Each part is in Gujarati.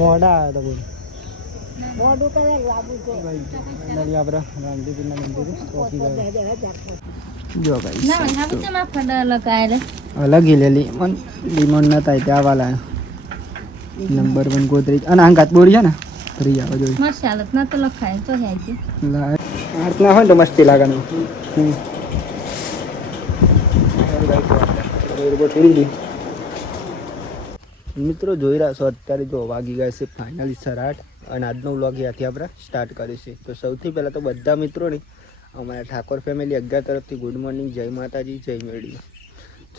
મોડા આવ્યા હતા બોલ. મોઢું કરે લાગુ છે. ફાઇનલી આપણે રામદેવીના મંદિરે પહોંચી ગયા. જો ભાઈ ના હાબુ છે માં ફડા લગાય લગી લેલી મન લીમોન નતા ત્યાં વાલા નંબર વન ગોદરેજ. અને આંગાત બોરી છે ને ફરી આવે જોઈ. ના તો લખાય તો હે છે આર્ટ ના હોય ને તો મસ્તી લાગવાનું. હમ. મિત્રો, જોઈ રહ્યા છો, અત્યારે જો વાગી ગયા છે ફાઇનલી સરાટ અને આજનો વ્લોગ ત્યાંથી આપણે સ્ટાર્ટ કરીશું. તો સૌથી પહેલાં તો બધા મિત્રોને, અમારા ઠાકોર ફેમિલી અગિયાર તરફથી ગુડ મોર્નિંગ જય માતાજી, જય મેળી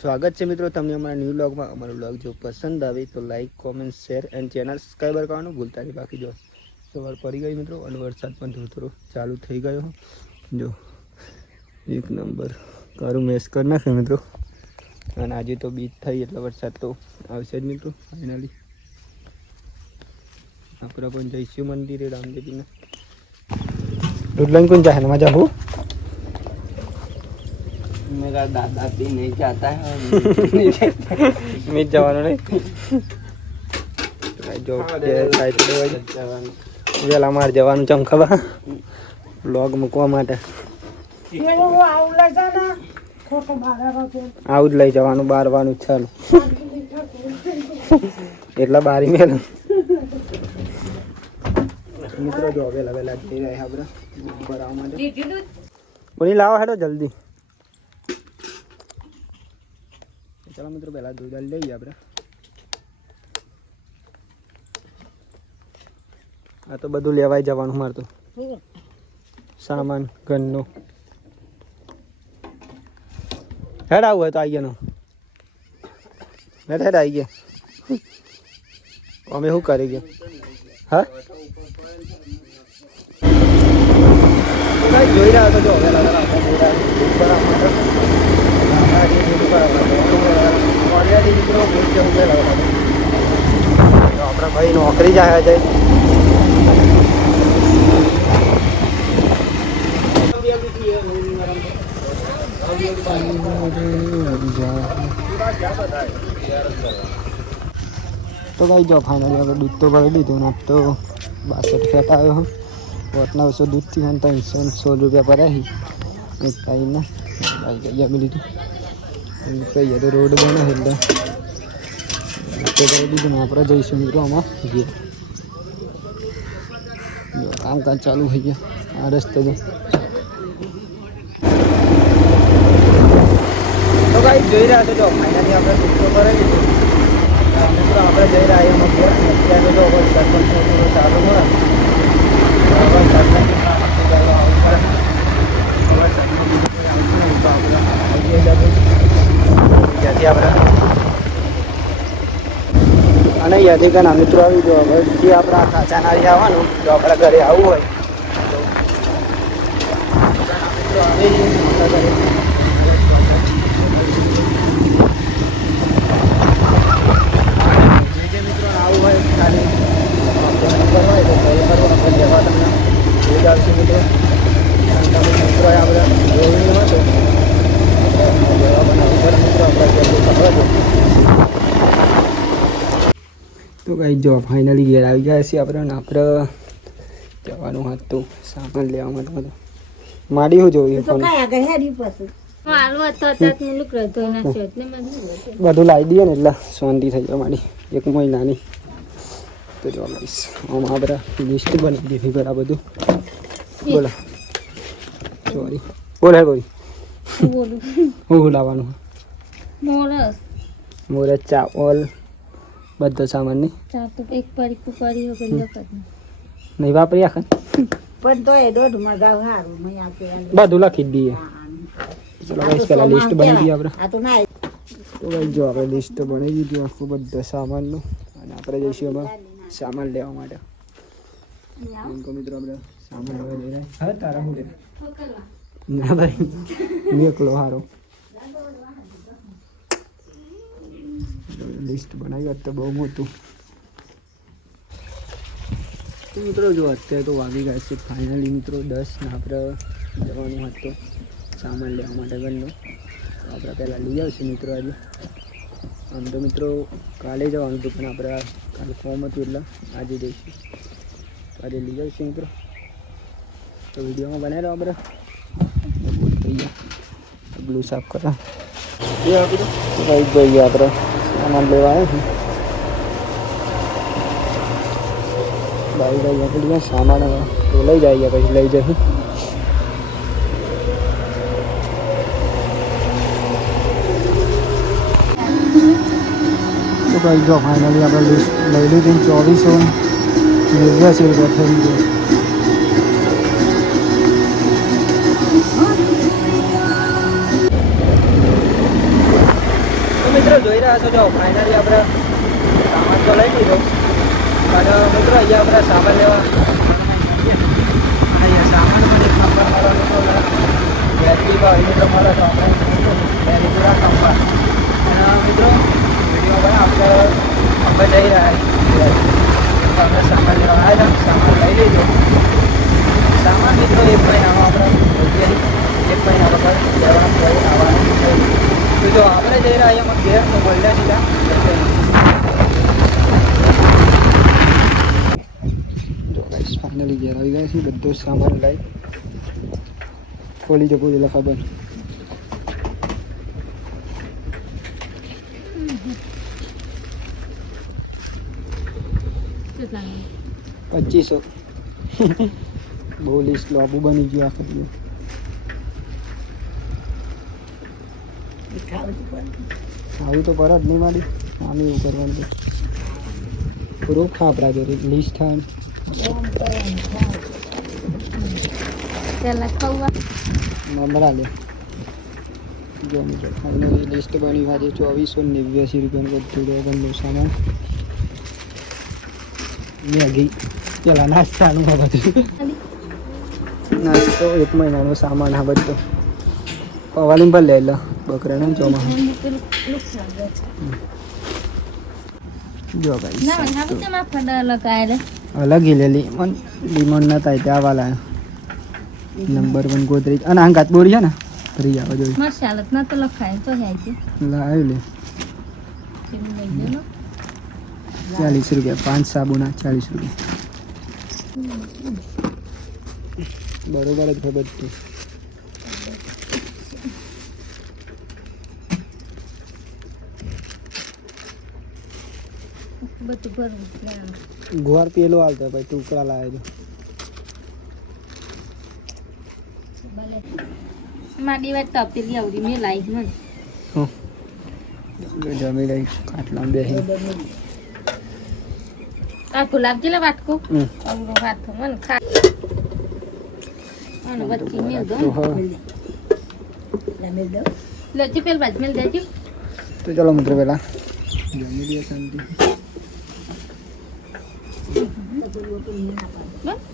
સ્વાગત છે મિત્રો તમને અમારા ન્યૂ વ્લોગમાં અમારો વ્લોગ જો પસંદ આવે તો like comment share and channel subscriber કરવાનું ભૂલતા નહીં. બાકી જો સવાર પડી ગઈ મિત્રો અને વરસાદ પણ થોડો ચાલુ થઈ ગયો. જો એક નંબર કારું મેસ કરી નાખે મિત્રો. અને આજે તો બીજ થઈ એટલે વરસાદ તો આવશે જ મિત્રો ફાઇનલી આપણે પણ જઈશું મંદિરે રામદેવીને. ડુડલાઈન કોણ જાય મજા હું મેરા દાદા ભી નહીં જાતા મેં જવાનું નહીં. જો વેલા માર જવાનું ચમખવા બ્લોગ મૂકવા માટે. જ લઈ જવાનું બારવાનું ચાલુ. એટલા બારી મેલું મિત્રો જો હવે લવે જઈ રહે આપણે. ભરાવા માટે. બોલી લાવો હેડો જલ્દી. ચાલો મિત્રો પહેલા દૂધ લઈ લઈએ આપણે. આ તો બધું લેવાય જવાનું મારતું સામાન ઘરનો. હેડ આવું હોય તો આવી ગયા હેડ હેડ આવી ગયા. અમે શું કરી ગયા? હા? જોઈ રહ્યા તો જો વહેલા આપણે નોકરી રહ્યા છીએ. દૂધ ભરાવા માટે. આપણા જે દૂધ ભરાવા માટે. ઓલરેડી મિત્રો દૂધ જેવું વહેલા વહેલા. તો આપણા ભાઈ નોકરી જાય છે તો કઈ જો ફાઇનલી આપણે દૂધ તો ભરી દીધું ને તો બાસઠ ફેટ આવ્યો પોત નવસો દૂધ દૂધથી અને ત્રણસો ને સોળ રૂપિયા આવી એક ભાઈને ભાઈ કઈ આપી લીધું. કહીએ તો રોડ બને એટલે તો કરી દીધું ને આપણે જઈશું મિત્રો આમાં ગયા જો કામકાજ ચાલુ થઈ ગયા. આ રસ્તે તો તો ભાઈ જોઈ રહ્યા છો, જો ફાઇનલી આપણે તો ભરાઈ દીધું મિત્રો આપણે જઈ રહ્યા એમાં ઘેર અત્યારે તો હવે થોડો ચાલુ હોય. આવતું નહીં તો આપણે. અને યાદી ઘણા મિત્રો આવી ગયો. હવે જે આપણા આ આવવાનું, જો આપણે ઘરે આવવું હોય તો ઘણા મિત્રો આવી આપણા ઘરે જે જે મિત્રોને આવવું હોય ખાલી નંબર હોય તો કોલ કરો આપણે લેવા તમને જોઈ જ આવશે મિત્રો તમે મિત્રો તો કઈ ફાઇનલી ઘેર આવી ગયા છીએ આપણે આપણે જવાનું હતું સામાન લેવા માટે બધું માડી હું જોયું બધું લાવી દઈએ ને એટલે શાંતિ થઈ જાય મારી. એક મહિનાની. તો જો લઈશ આ બધા લિસ્ટ બનાવી દીધી બધા. બધું બોલો. સોરી બોલે બોલ બોલું. હું હું લાવવાનું મોરસ મોરજ ચાવલ બધો સામાન નહીં? ચા તો એક પરી કુપરી લખત નહીં વાપરી આખા? પણ તો એ દોઢ મગાવ હારું મેં આપે બધું લખી દઈએ. ચલો ગાઈસ પહેલાં લિસ્ટ બની દઈએ આપણે. આ તો ના તો ભાઈ જો આપણે લિસ્ટ બનાવી દીધું આખું બધા સામાનનું. અને આપણે જઈશું એમાં. સામાન લેવા માટે. કહો મિત્રો આપણે સામાન લેવા જઈ રહ્યા. હવે તારા હું ના ભાઈ. એકલો હારો. લિસ્ટ બનાવી હોત તો બહુ મોટું. મિત્રો જો અત્યારે તો વાગી ગયા છે ફાઇનલી મિત્રો દસ ને આપણે જવાનું હતું સામાન લેવા માટે ઘરનું. આપણે પહેલાં લઈ આવશું મિત્રો આજે. આમ તો મિત્રો કાલે જવાનું હતું પણ આપણે કાલે ફોર્મ હતું એટલે આજે જઈશું આજે લઈ જઈશું મિત્રો તો વિડીયોમાં બનાવી રહ્યો આપણે બપોર થઈ ગયા બ્લુ સાફ કરવા એ આપણે ભાઈ ભાઈ આપણે સામાન લેવા આવ્યા છે ભાઈ ભાઈ આપણે ગયા સામાન હવે તો લઈ જઈએ પછી લઈ જશું તો ભાઈ જો ફાઇનલી આપણે લિસ્ટ લઈ લીધી ચોવીસો નેવ્યાસી રૂપિયા થઈ ગયો તો મિત્રો જોઈ રહ્યા છો, જો ફાઇનલી આપણે સામાન તો લઈ લીધો. પણ મિત્રો અહીંયા આપણે સામાન લેવા અહીંયા સામાન પણ એક નંબર વાળો મિત્રો બેટરી ભાઈ મિત્રો મળે તો મિત્રો વીડિયો આપણે જઈ રહ્યા છીએ આપણે સામાન આવ્યા સામાન લઈ લીધો સામાન મિત્રો એક મહિનામાં આપણે એક મહિના જો આપણે જઈ રહ્યા એમાં તો બોલ્યા સીધા ફાઇનલી ઘેર આવી ગયા છે બધો સામાન લઈ. ખોલી જવું એટલે ખબર. પચીસો. બહુ લિસ્ટ લોબુ બની ગયું આખું આવું તો પરત નહીં મારી. આમ એવું કરવાનું પૂરું ખાપરા કે લિસ્ટ થાય. નમરા લે જો મિત્રો લિસ્ટ બની આજે ચોવીસો નેવ્યાસી રૂપિયાનું બધું ડોગરનું સામાન. મેગી. પેલા નાસ્તાનું આ બધું નાસ્તો એક મહિનાનો સામાન આ બધું પવાલીમ પર લે લો બકરાને ચોમા જો ભાઈ ના મને આપણે તેમાં ફડા લગાય અલગ લેલી મન લીમન ના થાય ત્યાં વાલા નંબર વન ગોદરેજ અને આ ગાત બોરી છે ને ફરી આવે જોઈ મસાલત ના બરોબર જ ખબર છે. બધું ભરવું ગુવાર પેલો આવતો ભાઈ ટુકડા લાવે છે મારી વાત તો આપેલી આવડી મેં લાવી મને જમી લઈશ આટલા બેસી આ ગુલાબ જેલા વાટકો. અવરો હાથ મને ખા અને વચ્ચે મેલ દો. તો હવે લેજે પેલ બાજ મેલ દેજો. તો ચાલો મિત્રો પેલા જમી લઈએ શાંતિ બસ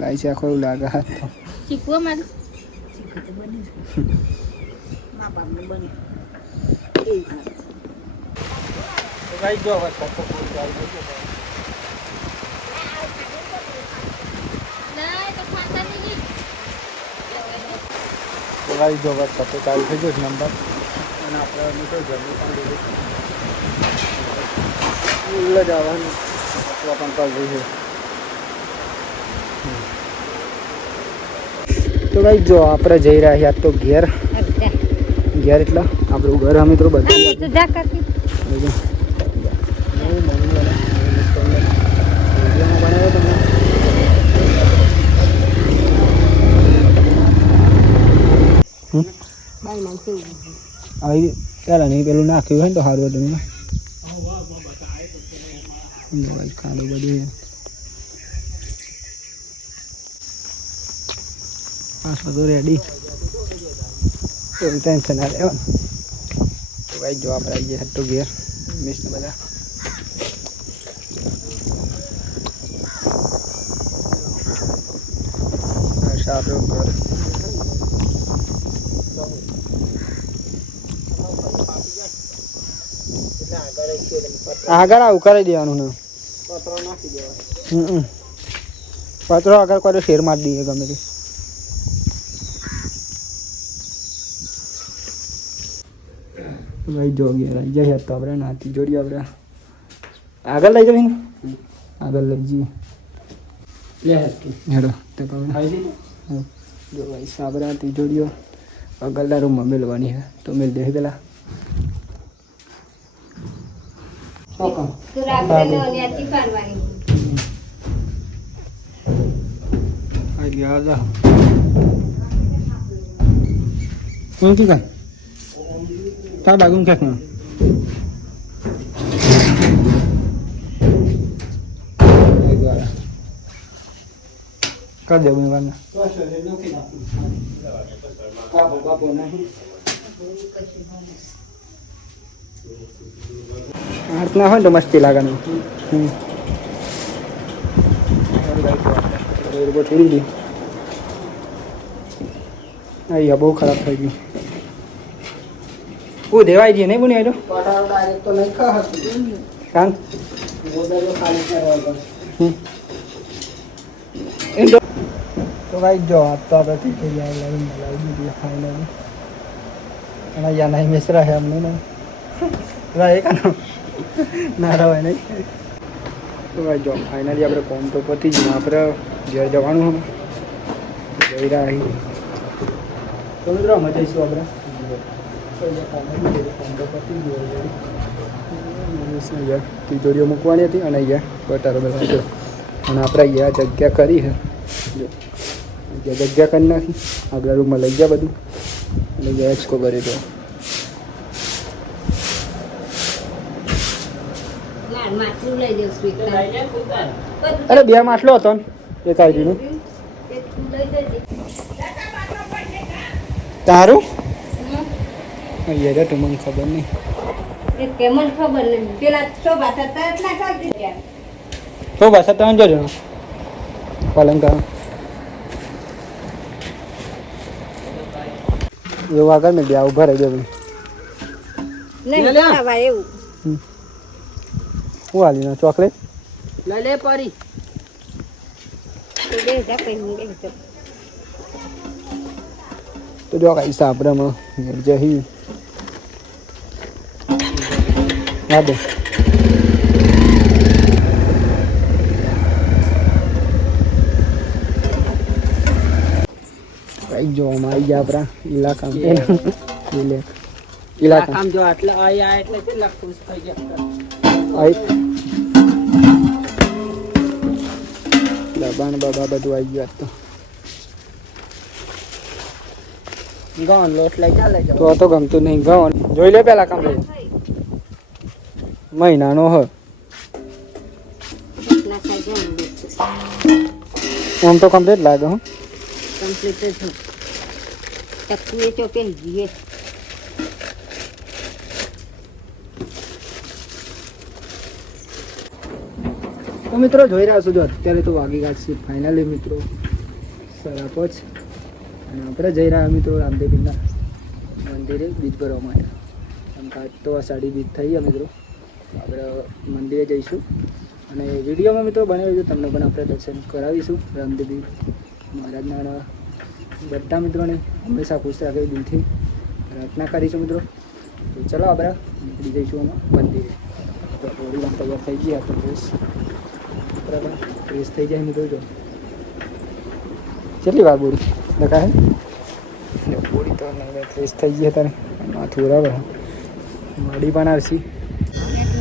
લાવી છે આખો એવું લાગે હાથ તો ચીકુઓ મારું ભાઈ જો હવે સતો ફૂલ ચાલુ હવે ના તો આવી નહીં. ભાઈ જો હવે સાથે ચાલુ થઈ ગયો નંબર. અને આપણે મિત્રો જમી પણ લીધું જ જવાનું. અથવા પણ ચાલ રહી છે. તો ભાઈ જો આપણે જઈ રહ્યા તો ઘેર. ઘેર એટલે આપણું ઘર અમે તો બધું જા કરતી આવી પેલા નહીં, પેલું નાખ્યું હોય ને તો સારું હતું ખાડું બધું. બસ બધું રેડી કોઈ ટેન્શન ના રહેવાનું તો ભાઈ જો આપણે આવી ગયા તો ઘેર મિસ ને બધા. આ છે આપણું ઘર આગળ આવું કરી દેવાનું ને. પતરો આગળ કોઈ શેર મારી દઈએ ગમે તે. ભાઈ જો ગયા જાય તો આપણે નાતી જોડી આપણે. આગળ લઈ જવી ને? આગળ લઈ જઈએ. હેડો તો. જો ભાઈ સાબરા તિજોરીઓ આગળના રૂમમાં મેળવાની હે તો મેળ દે પેલા. તું રાત્રે દોનિયાથી પાડવાની આ ગયા હતા કોણ કી કાંઈ તાર બાગું ક્યાંક ના કર દે હું વારના બાપો બાપો નહીં હાથ ના હોય તો મસ્તી લાગવાની. થોડી ગઈ અહીંયા બહુ ખરાબ થઈ ગયું. ઓ, દેવાય ગઈ નહીં બની આવ્યો તો નહીં ભાઈ જો આ તો આપણે ઠીક થઈ ગયા લાવી દીધી ફાઇનલી અને અહીંયા નહીં મિશ્રા છે અમને ને રહે કાનો. ના, રવાય નહીં. તો ભાઈ જો ફાઇનલી આપણે કોમ તો પતી જ આપણે ઘેર જવાનું હવે. જઈ રહ્યા તો મિત્રો, અમે જઈશું આપણે. કોમ તિજોરીઓ મૂકવાની હતી અને અહીંયા બટારો બધા અને આપણે અહીંયા જગ્યા કરી છે. જગ્યા કરી નાખી. આગળ રૂમમાં લઈ ગયા બધું. અને ગયા એક્સકો કરી દો લાડ માટલું લઈ દઉં સ્વીટ અરે બે માટલો હતો ને એ સાઈડનું. તારું? અહીંયા તું મને ખબર નહીં. તો બસ તમે જોજો. પલંગ એવું આગળ ને બે ઊભા રહી ગયો એવું. હું હાલી ના ચોકલેટ લે પરી તો બે જા પછી હું બે જા. તો જો કઈ આપણે હમણાં જઈ હા બે કઈ જો અમે આવી ગયા આપણા ઇલાકા ઇલાકા આમ જો આટલે આયા એટલે કેટલા ખુશ થઈ ગયા આઈ. દબાણ બાબા બધું આવી ગયું તો. ગોન લોટ લઈ ચાલે તો તો ગમતું નહીં ગોન જોઈ લે પેલા કામ. મહિનાનો હ. આમ તો કમ્પ્લીટ લાગે હું. કમ્પ્લીટ જ હું. તકુએ ચોકે જઈએ તો મિત્રો જોઈ રહ્યા છો જો અત્યારે તો વાગી ગયા છે ફાઇનલી મિત્રો. સરાપો છે. અને આપણે જઈ રહ્યા મિત્રો રામદેવીના મંદિરે બીજ ભરવા માટે. આમ તો અષાઢી બીજ થઈ ગયા મિત્રો. આપણે મંદિરે જઈશું. અને વિડીયોમાં મિત્રો બનાવી તમને પણ આપણે દર્શન કરાવીશું. રામદેવી મહારાજના બધા મિત્રોને હંમેશા ખુશ રાખે દિલથી પ્રાર્થના કરીશું મિત્રો. તો ચલો આપણે નીકળી જઈશું અમે મંદિરે. તો થોડી વાર તૈયાર થઈ ગયા તો બસ. બરાબર ફ્રેશ થઈ જાય મિત્રો જો કેટલી વાર બોડી લખા હે બોડી તો નહીં ફ્રેશ થઈ ગયા તારે માથું બરાબર માડી પણ આવશે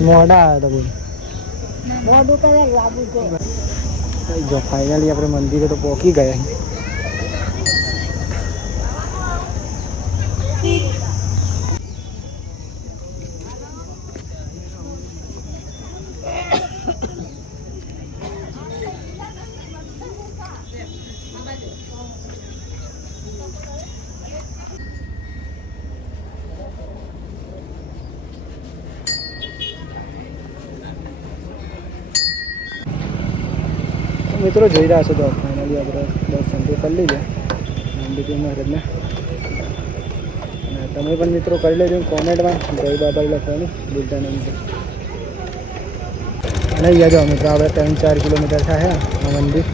મોડા આવ્યા હતા બોડી મોઢું કરે લાબુ છે જો ફાઇનલી આપણે મંદિરે તો પહોંચી ગયા મિત્રો જોઈ રહ્યા છો તો ફાઇનલી આપણે દર્શન તો કરી લીધે રામદેવી મહારાજના. અને તમે પણ મિત્રો કરી લેજો કોમેન્ટમાં. જય બાબા લખવાનું. ભૂલતા નહીં. અને જાઓ મિત્રો આપણે ત્રણ ચાર કિલોમીટર થાય આ મંદિર.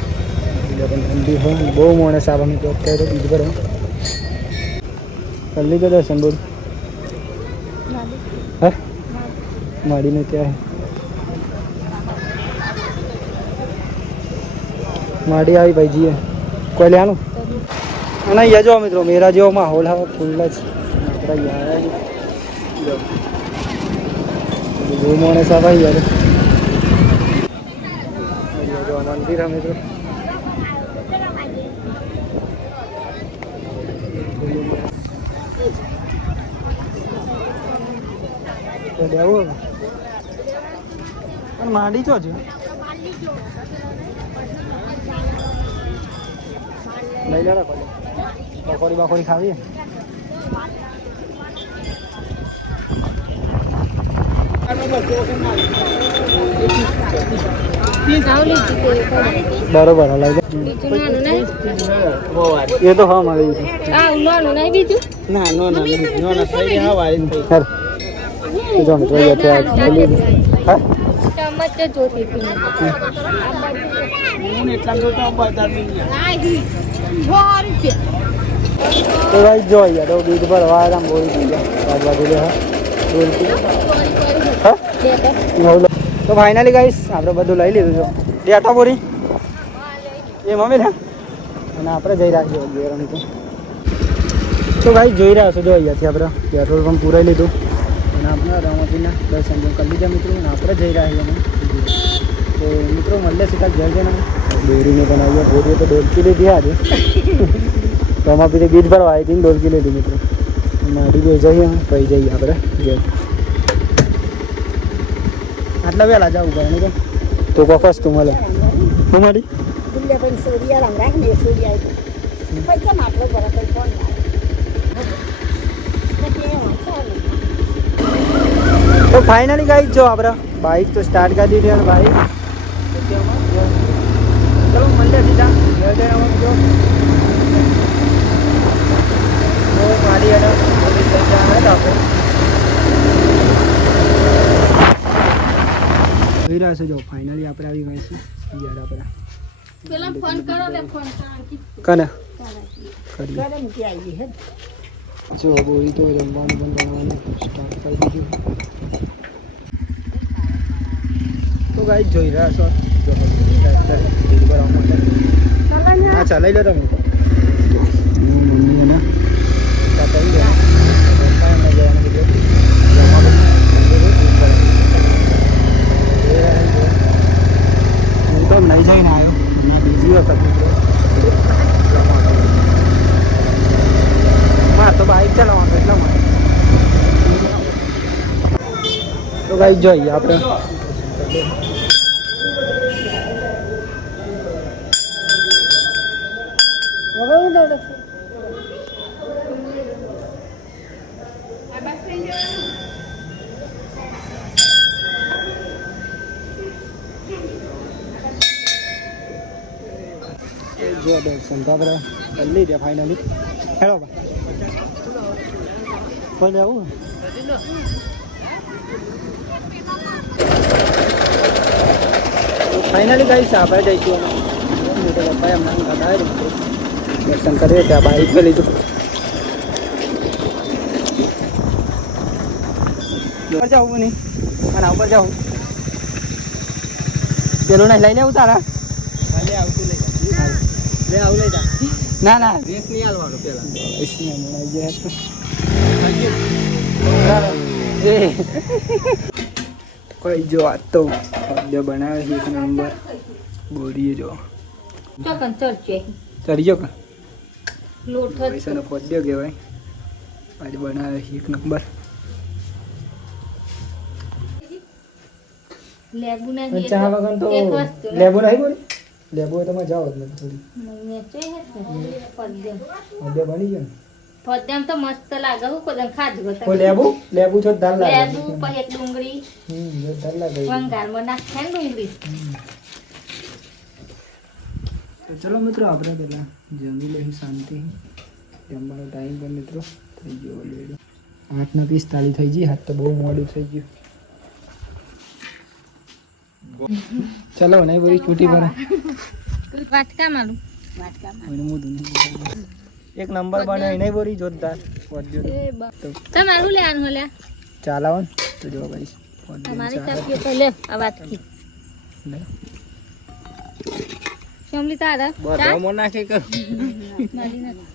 ઠંડી હોય બહુ માણસ આવે મિત્રો. જોબ તો બીજ પર કરી લીધો દર્શન બોલ. હા? માડીને ત્યાં માડી આવી ભાઈ કોઈ લેવાનું? અને અહીંયા જો મિત્રો, મેરા જેવો માહોલ હવે ફૂલ જ. યાર જો. બહુ યાર. મંદિર મિત્રો. લેવું પણ માંડી છે? લઈ લે પકોડી. બકોડી ખાવી. બરોબર એ તો હા મળી ના નો ના નો ના થઈ ગયા એટલા તો ભાઈ જો યાર તો બીજ પર વાળ બોલી દીધા. બાજુ લે લો. તો ફાઇનલી ગાઈસ આપણે બધું લઈ લીધું છે. ડેટા બોરી એ મમ્મી ને? અને આપણે જઈ રહ્યા છીએ ઘેર તો તો ભાઈ જોઈ રહ્યા છો જો અહીંયાથી આપણે. પેટ્રોલ પંપ પૂરાઈ લીધું. અને આપણે રમતીના દર્શન કરી લીધા મિત્રો. અને આપણે જઈ રહ્યા છીએ. તો મિત્રો મળે છે કાંઈ ઘેર જઈને. દોરીને પણ આવ્યા બોરીએ તો ડોલકી લીધી આજે. તો આમાં પછી બીજ ભરવા આવી હતી ડોલકી લીધી મિત્રો. મારી બે જઈએ પછી જઈએ આપણે ઘેર. આટલા વહેલા જવું પડે નહીં તો? ફસ તું મળે. હું મારી તો ફાઇનલી ગાઈ જો આપણે બાઇક તો સ્ટાર્ટ કરી દીધી અને બાઇક ચલો મળીએ સીધા જો બહુ મારી અને હતા આપણે જોઈ રહ્યા છો જો ફાઇનલી આપણે આવી ગયા છીએ યાર આપણે કને હે જો બોરી તો જમવાનું બંધ બનાવવાનું સ્ટાર્ટ કરી દીધું. તો ગાઈ જોઈ રહ્યા છો? હા ચલાવી લો તમે. હું તો નહીં જઈને આવ્યો. બીજી વખત. તો બાઈક ચલાવવાનું, એટલા માટે તો ગાઈ જોઈએ આપણે. જો દર્શન તો આપણે લઈ દે ફાઇનલી હેલો ભાઈ. કોઈ જવું ફાઇનલી કઈ આપણે જઈશું અમે. મોટો પપ્પા એમના કદાય દર્શન કરીએ બાઈક લીધું. ઉપર જાઉં નહીં અને ઉપર જાવું પેલું નહીં લઈ લેવું તારા. લે ના ના. કોઈ જો આ તો જો બનાવે છે એક નંબર. બોરીએ જો. ચકન ચરચે પૈસાનો ફોડ્યો કહેવાય. આજે બનાવે છે એક નંબર. લેબુ નહીં લેબુ નહીં લેબુ હોય તમે જાઓ નથી થોડી. ખાદ્ય બની ગયો ને? તો મસ્ત લાગે હું કોઈ ખાધું કોઈ લેબુ? લેબુ છો દાલ લાગે. લેબુ પછી એક ડુંગળી. હમ દાલ લાગે. વંગારમાં નાખે ને ડુંગળી. તો ચલો મિત્રો આપણે પેલા જમી લઈએ શાંતિ. જમવાનો ટાઈમ પણ મિત્રો થઈ ગયો ઓલરેડી આઠના પિસ્તાલીસ થઈ ગઈ હાથ તો બહુ મોડું થઈ ગયું. ચલો નહીં બધી છૂટી પડે વાટકા માલું. એક નંબર બને નહીં બોરી જોરદાર. તમારું લેવાનું હલ્યા ચાલાવો ને તો જો ભાઈ તમારી ચાપીઓ તો લે આ વાત કી લે. શમલી તારા બધા મો નાખે કર. મારી નથી.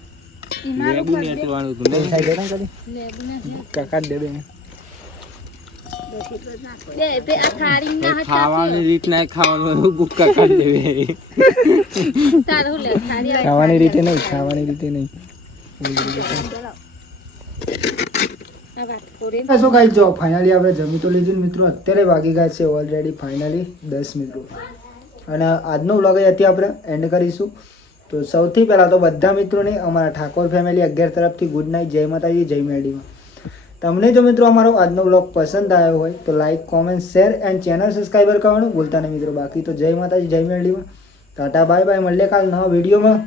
કાકા દે બે બે બે આ થાળી ના હાથ ખાવાની રીત ના ખાવાનું ગુક્કા કાઢી દેવે ખાવાની રીતે નહીં ખાવાની રીતે નહીં. આ વાત કોરે શું ખાઈ જો ફાઇનલી આપણે જમી તો લીધું ને મિત્રો અત્યારે વાગી ગયા છે ઓલરેડી ફાઇનલી દસ મિત્રો. અને આજનો વ્લોગ અહીંયાથી આપણે એન્ડ કરીશું. તો સૌથી પહેલાં તો બધા મિત્રોને અમારા ઠાકોર ફેમિલી અગિયાર તરફથી ગુડ નાઇટ જય માતાજી જય મેરડીમાં તમને જો મિત્રો અમારો આજનો બ્લોગ પસંદ આવ્યો હોય તો like comment share and channel subscriber કરવાનું ભૂલતા નહીં મિત્રો. બાકી તો જય માતાજી, જય મેળવીમાં ટાટા બાય બાય મળીએ કાલ નવા વિડીયોમાં